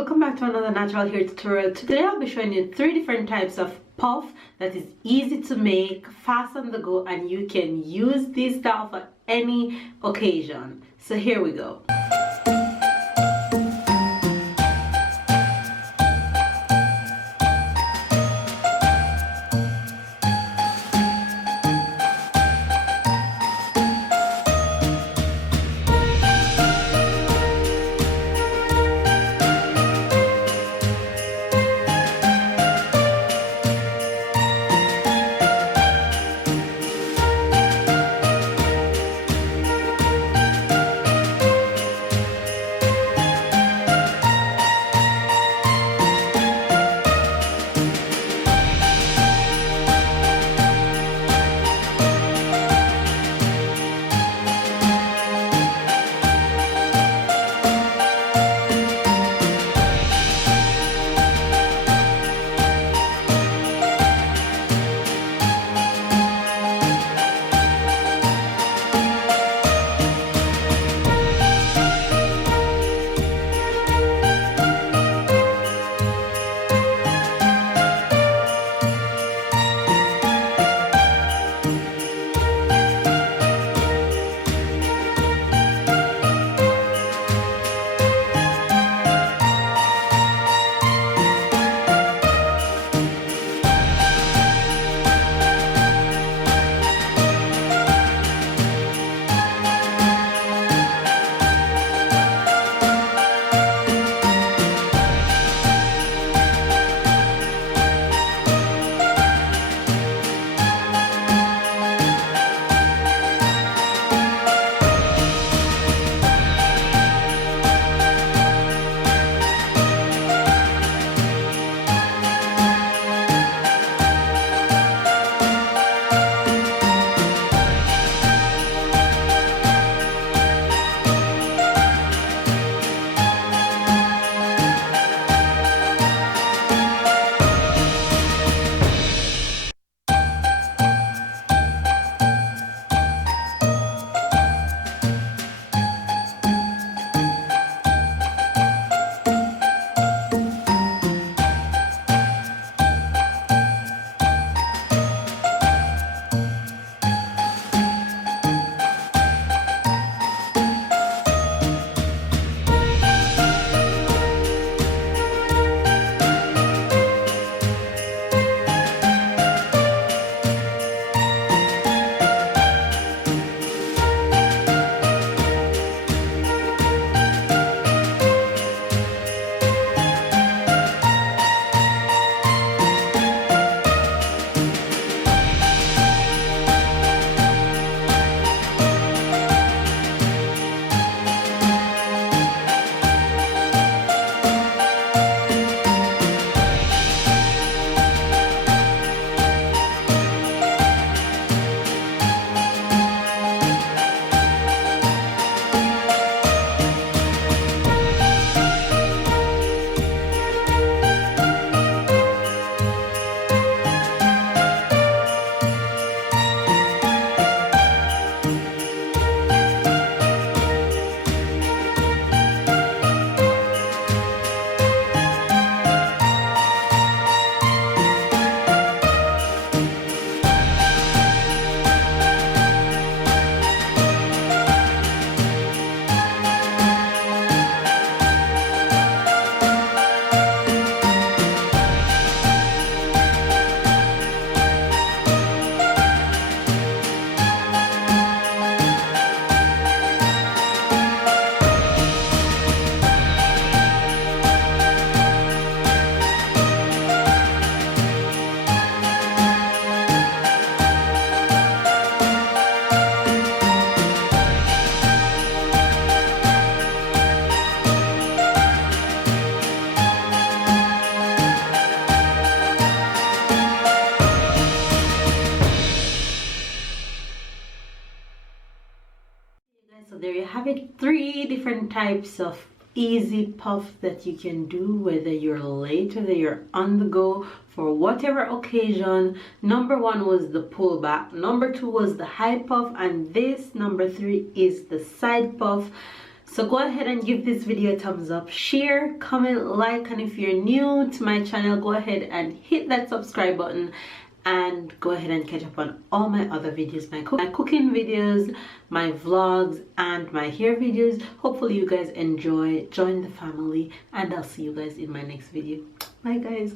welcome back to another natural hair tutorial. Today I'll be showing you 3 different types of puff that is easy to make, fast on the go, and you can use this style for any occasion. So here we go. So there you have it, 3 different types of easy puff that you can do, whether you're late, whether you're on the go, for whatever occasion. Number 1 was the pull back, number 2 was the high puff, and this number 3 is the side puff. So go ahead and give this video a thumbs up, share, comment, like, and if you're new to my channel, go ahead and hit that subscribe button and go ahead and catch up on all my other videos, my cooking videos, my vlogs, and my hair videos. Hopefully you guys enjoy, join the family, and I'll see you guys in my next video. Bye guys.